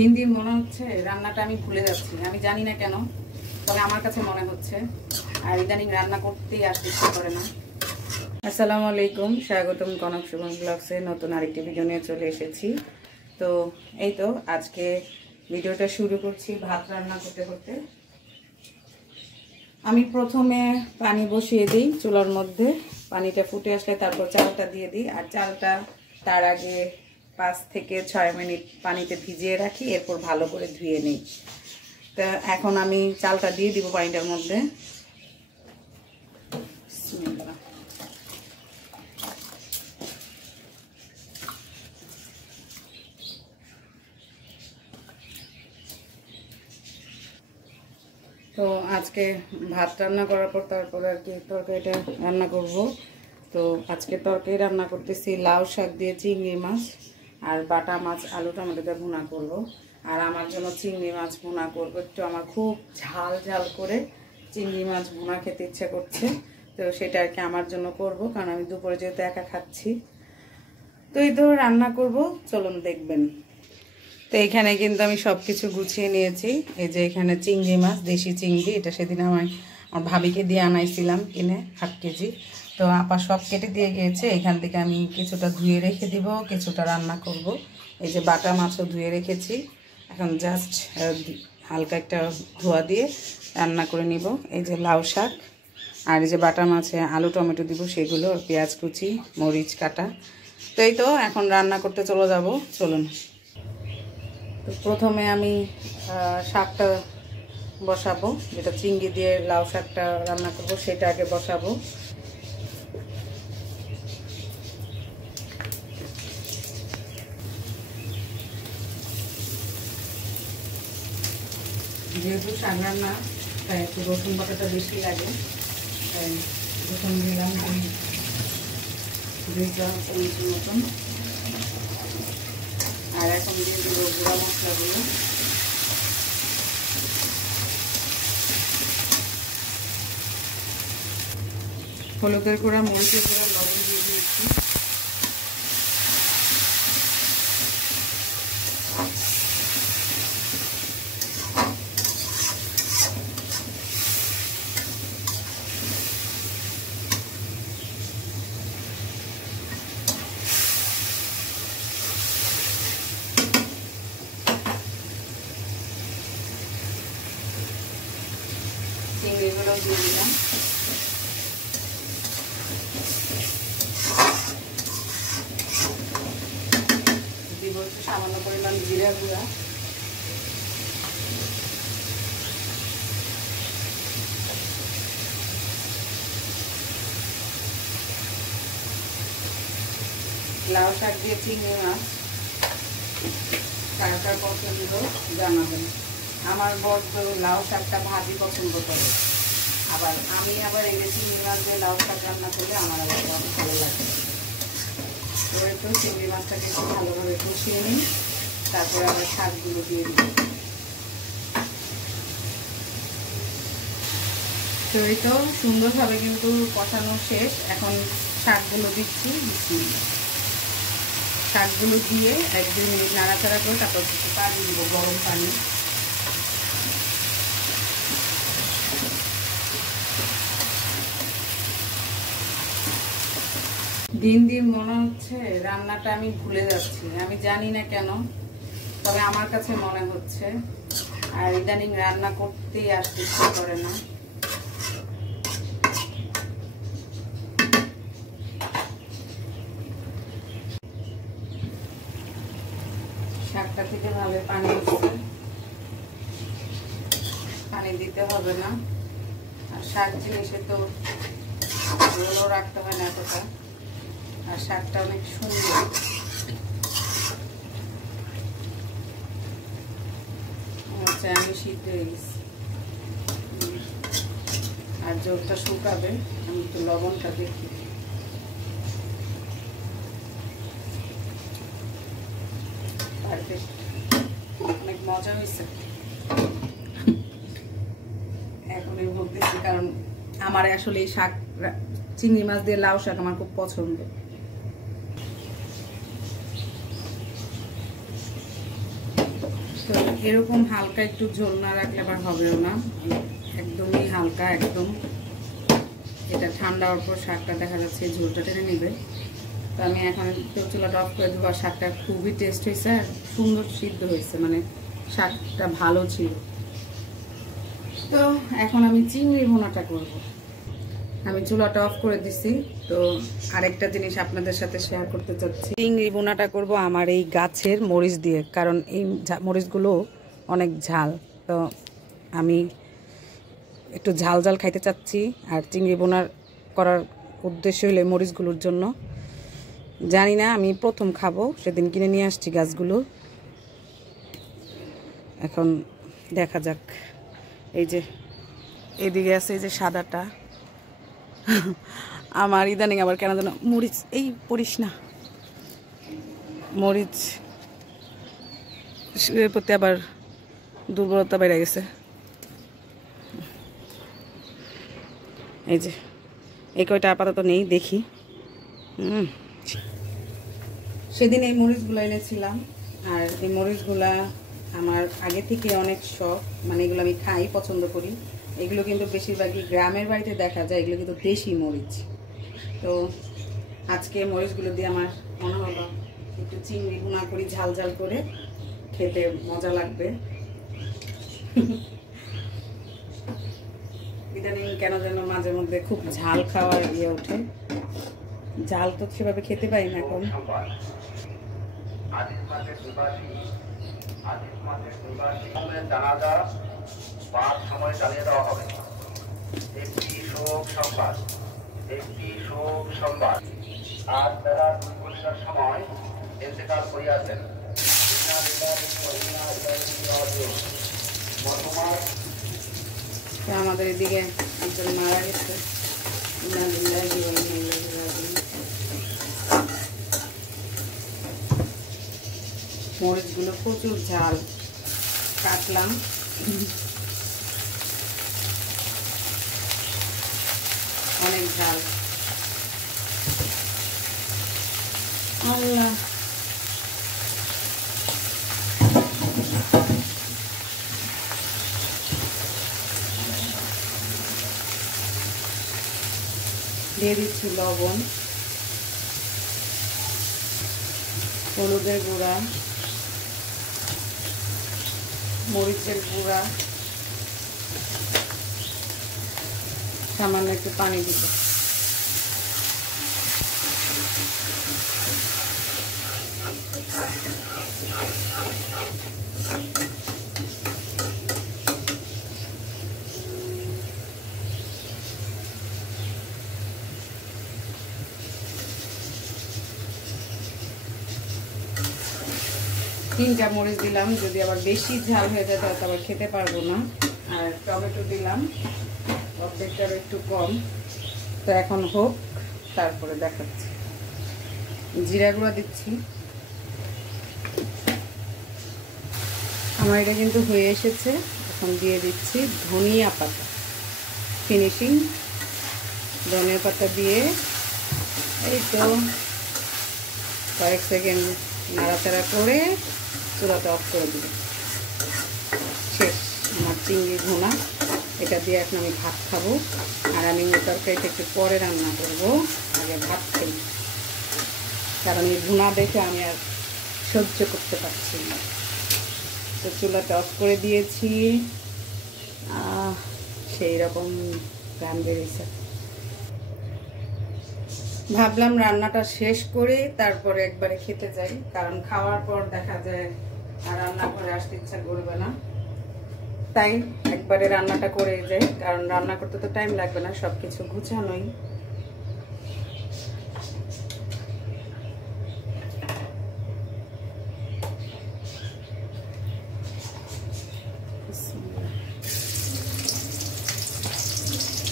দিন দিন মনে হচ্ছে রান্নাটা আমি ভুলে যাচ্ছি, আমি জানি না কেন, তবে আমার কাছে মনে হচ্ছে। আর ইদানিং রান্না করতেই আসতে ইচ্ছে করে না। আসসালামু আলাইকুম, স্বাগতম কনক সুমন ব্লগসে নতুন আরেকটি ভিডিও নিয়ে চলে এসেছি। তো এই তো আজকে ভিডিওটা শুরু করছি ভাত রান্না করতে করতে। আমি প্রথমে পানি বসিয়ে দিই চুলার মধ্যে, পানিটা ফুটে আসলে তারপর চালটা দিয়ে দিই। আর চালটা তার আগে 5 থেকে 6 মিনিট পানিতে ভিজিয়ে রাখি, এরপর ভালো করে ধুয়ে নিই। তা এখন আমি চালটা দিয়ে দিব পানিটার মধ্যে। তো আজকে ভাত রান্না করার পর তারপর আর কি তরকারিটা রান্না করব। তো আজকে তরকারি রান্না করতেছি লাউ শাক দিয়ে চিংড়ি মাছ আর বাটা মাছ আলু টমেটো দিয়ে ভুনা করব। আর আমার জন্য চিংড়ি মাছ ভুনা করব, একটু আমার খুব ঝাল ঝাল করে চিংড়ি মাছ ভুনা খেতে ইচ্ছে করছে। তো সেটা আর কি আমার জন্য করব, কারণ আমি দুপুরে যেহেতু একা খাচ্ছি। তো এই তো রান্না করব, চলুন দেখবেন। তো এখানে কিন্তু আমি সব কিছু গুছিয়ে নিয়েছি। এই যে এখানে চিংড়ি মাছ, দেশি চিংড়ি, এটা সেদিন আমার ভাবিকে দিয়ে আনাইছিলাম কিনে 8 কেজি। তো আপা সব কেটে দিয়ে গিয়েছে। এখান থেকে আমি কিছুটা ধুয়ে রেখে দিব, কিছুটা রান্না করব। এই যে বাটা মাছও ধুয়ে রেখেছি, এখন জাস্ট হালকা একটা ধোয়া দিয়ে রান্না করে নিব। এই যে লাউ শাক আর এই যে বাটা মাছে আলু টমেটো দিব, সেগুলো আর পেঁয়াজ কুচি মরিচ কাটা। তো এই তো এখন রান্না করতে চলে যাব, চলুন। তো প্রথমে আমি শাকটা বসাবো, যেটা চিংড়ি দিয়ে লাউ শাকটা রান্না করব সেটা আগে বসাবো। যেহেতু শাক রান্না তাই একটু রসুন বাটাটা বেশি লাগে, তাই রসুন দিলাম 2 চামচ মতন। আর এখন দিয়ে দেব গুঁড়া মশলাগুলো। হলুদের গুঁড়া, মরিচের গুঁড়া, লবণ দিয়ে দিয়েছি। চিংড়িগুলো দিয়ে দিলাম। দিব একটু সামান্য পরিমাণ জিরা গুঁড়া। লাউ শাক দিয়ে চিংড়ি মাছ কার কার পছন্দ জানাবেন। আমার বর তো লাউ শাকটা ভাজি পছন্দ করে, আবার আমি এই চিংড়ি মাছ দিয়ে লাউ শাক রান্না করলে আমার আবার অনেক ভালো লাগে। তো একটু চিংড়ি মাছটাকে একটু ভালোভাবে কষিয়ে নিই, তারপরে আবার শাকগুলো দিয়ে দিই। তো এই তো সুন্দরভাবে কিন্তু কষানো শেষ। এখন শাকগুলো দিচ্ছি। শাকগুলো দিয়ে 1-2 মিনিট নাড়াচাড়া করে তারপর কিছু পানি দিব, গরম পানি। দিন দিন মনে হচ্ছে রান্নাটা আমি ভুলে যাচ্ছি, আমি জানি না কেন, তবে আমার কাছে মনে হচ্ছে। আর ইদানিং রান্না করতেই আসতে ইচ্ছে করে না। শাকটা থেকে ভালো পানি দিচ্ছে, পানি দিতে হবে না। আর শাক জিনিসে তো ভালো রাখতে হয় না এতটা। আর শাকটা অনেক সুন্দর। আচ্ছা, আমি সিদ্ধ হয়ে গেছি। আর জলটা শুকাবে, আমি একটু লবণটা দেখি। পারফেক্ট, অনেক মজা হয়েছে। এখন বলতেছি কারণ আমার আসলে এই শাক, চিংড়ি মাছ দিয়ে লাউ শাক আমার খুব পছন্দ। তো তো এরকম হালকা একটু ঝোল না রাখলে আবার হবেও না, একদমই হালকা একদম। এটা ঠান্ডা হওয়ার পর শাকটা দেখা যাচ্ছে ঝোলটা টেনে নেবে। তো আমি এখন চুলাটা অফ করে দেবো। আর শাকটা খুবই টেস্ট হয়েছে আর সুন্দর সিদ্ধ হয়েছে, মানে শাকটা ভালো ছিল। তো এখন আমি চিংড়ি ভুনাটা করব। আমি চুলাটা অফ করে দিছি। তো আরেকটা জিনিস আপনাদের সাথে শেয়ার করতে চাচ্ছি, চিংড়ি ভুনাটা করব আমার এই গাছের মরিচ দিয়ে, কারণ এই মরিচগুলো অনেক ঝাল। তো আমি একটু ঝাল ঝাল খাইতে চাচ্ছি। আর চিংড়ি ভুনার করার উদ্দেশ্য হলো মরিচগুলোর জন্য। জানি না, আমি প্রথম খাবো, সেদিন কিনে নিয়ে আসছি গাছগুলো। এখন দেখা যাক। এই যে এদিকে আছে এই যে সাদাটা, আমার ইদানিং আবার কেন যেন মরিচ এই পড়িস না, মরিচ প্রতি আবার দুর্বলতা বেড়ে গেছে। এই যে এই কয়টা আপাতত নেই, দেখি। সেদিন এই মরিচগুলো এনেছিলাম, আর এই মরিচগুলা আমার আগে থেকে অনেক শখ, মানে এগুলো আমি খাই, পছন্দ করি। এগুলো কিন্তু বেশিরভাগই গ্রামের বাড়িতে দেখা যায়, এগুলো কিন্তু দেশি মরিচ। তো আজকে মরিচগুলো দিয়ে আমার মনে হলো একটু চিংড়ি ভুনা করি, ঝাল ঝাল করে, খেতে মজা লাগবে। ইদানিং কেন যেন মাঝে মধ্যে খুব ঝাল খাওয়ার ইয়ে ওঠে, ঝাল তো সেভাবে খেতে পাই না এখন। জানাজা 5 সময় চালিয়ে দেওয়া হবে। একটি শোক সংবাদ, আজ বেলা 2 ঘটিকার সময় ইন্তেকাল করিয়াছেন আমাদের এদিকে একজন মারা গেছে। মরিচগুলো প্রচুর ঝাল, কাটলাম। অনেক ঝাল। আল্লাহ, দিয়ে দিচ্ছি লবণ, হলুদের গুঁড়া, মরিচের গুঁড়া, সামান্য একটু পানি দিব। তিনটা মরিচ দিলাম, যদি আবার বেশি ঝাল হয়ে যায় তাহলে আবার খেতে পারবো না। আর টমেটো দিলাম অর্ধেকটার একটু কম। তো এখন হোক, তারপরে দেখাচ্ছি। জিরা গুঁড়া দিচ্ছি। আমার এটা কিন্তু হয়ে এসেছে। এখন দিয়ে দিচ্ছি ধনিয়া পাতা, ফিনিশিং ধনিয়া পাতা দিয়ে এই তো কয়েক সেকেন্ড নাড়াচাড়া করে চুলাটা অফ করে দিব। শেষ আমার চিংড়ি ভুনা। এটা দিয়ে এখন আমি ভাত খাবো। আর আমি তরকারিটা একটু পরে রান্না করব, আগে ভাত খাই, কারণ এই ভুনা দেখে আমি আর সহ্য করতে পারছি না। তো চুলাটা অফ করে দিয়েছি। সেই রকম গান বেরিয়েছে। ভাবলাম রান্নাটা শেষ করে তারপরে একবারে খেতে যাই, কারণ খাওয়ার পর দেখা যায় আর রান্না করে আসতে ইচ্ছা করবে না। তাই একবারে রান্নাটা করে যাই, কারণ রান্না করতে তো টাইম লাগবে না, সবকিছু গুছানোই।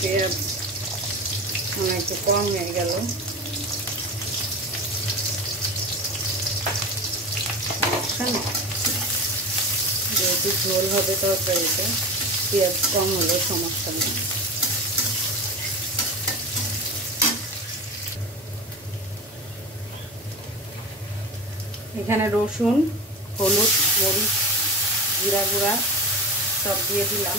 পেঁয়াজ একটু কম হয়ে গেল, যেহেতু ঝোল হবে তরকারিতে, পেঁয়াজ কম হলে সমস্যা নেই। এখানে রসুন, হলুদ, মরিচ জিরা গুঁড়া সব দিয়ে দিলাম।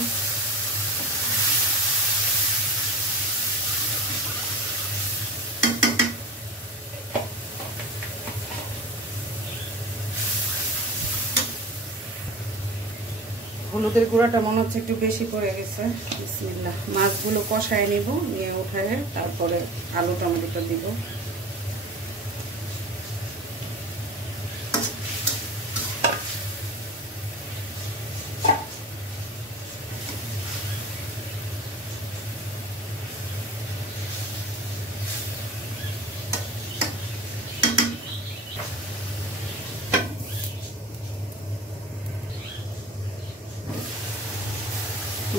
হলুদের গুঁড়াটা মনে হচ্ছে একটু বেশি পড়ে গেছে। বিসমিল্লাহ। মাছগুলো কষায় নিব, নিয়ে উঠায় তারপরে আলু টমেটোটা দিব।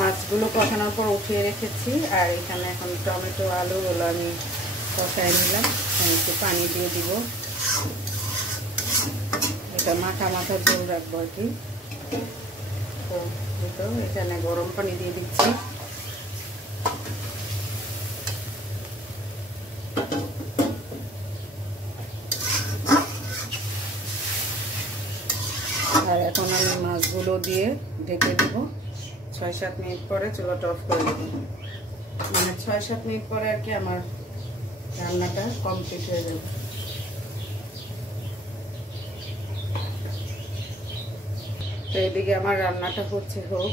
মাছগুলো কষানোর পর উঠিয়ে রেখেছি, আর এখানে এখন টমেটো আলুগুলো আমি কষায় নিলাম। একটু পানি দিয়ে দিব, এটা মাখা মাখা ঝোল রাখবো আর কি। তো এখানে গরম পানি দিয়ে দিচ্ছি। আর এখন আমি মাছগুলো দিয়ে ঢেকে দিব। 6-7 মিনিট পরে চুলাটা অফ করে দেব। মানে 6-7 মিনিট পরে আর কি আমার রান্নাটা কমপ্লিট হয়ে যাবে। তো এদিকে আমার রান্নাটা হচ্ছে হোক,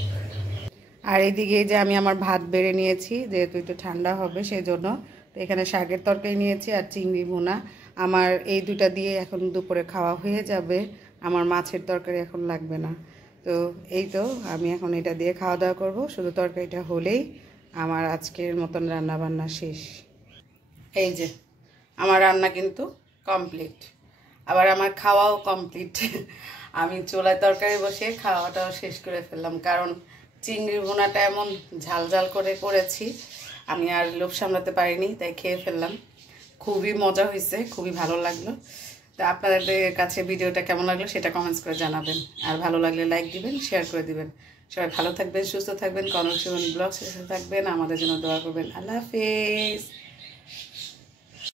আর এদিকে যে আমি আমার ভাত বেড়ে নিয়েছি, যেহেতু একটু ঠান্ডা হবে সেই জন্য। তো এখানে শাকের তরকারি নিয়েছি আর চিংড়ি ভুনা। আমার এই দুটা দিয়ে এখন দুপুরে খাওয়া হয়ে যাবে, আমার মাছের তরকারি এখন লাগবে না। তো এই তো আমি এখন এটা দিয়ে খাওয়া দাওয়া করবো। শুধু তরকারিটা হলেই আমার আজকের মতন রান্না বান্না শেষ। এই যে আমার রান্না কিন্তু কমপ্লিট, আবার আমার খাওয়াও কমপ্লিট। আমি চুলায় তরকারি বসে খাওয়াটাও শেষ করে ফেললাম, কারণ চিংড়ি ভুনাটা এমন ঝাল ঝাল করে করেছি, আমি আর লোভ সামলাতে পারিনি, তাই খেয়ে ফেললাম। খুবই মজা হয়েছে, খুবই ভালো লাগলো। তো আপনাদের কাছে ভিডিওটা কেমন লাগলো সেটা কমেন্টস করে জানাবেন, আর ভালো লাগলে লাইক দিবেন, শেয়ার করে দিবেন। সবাই ভালো থাকবেন, সুস্থ থাকবেন, কনক জীবন ব্লগস এর সাথে থাকবেন, আমাদের জন্য দোয়া করবেন। আল্লাহ হাফেজ।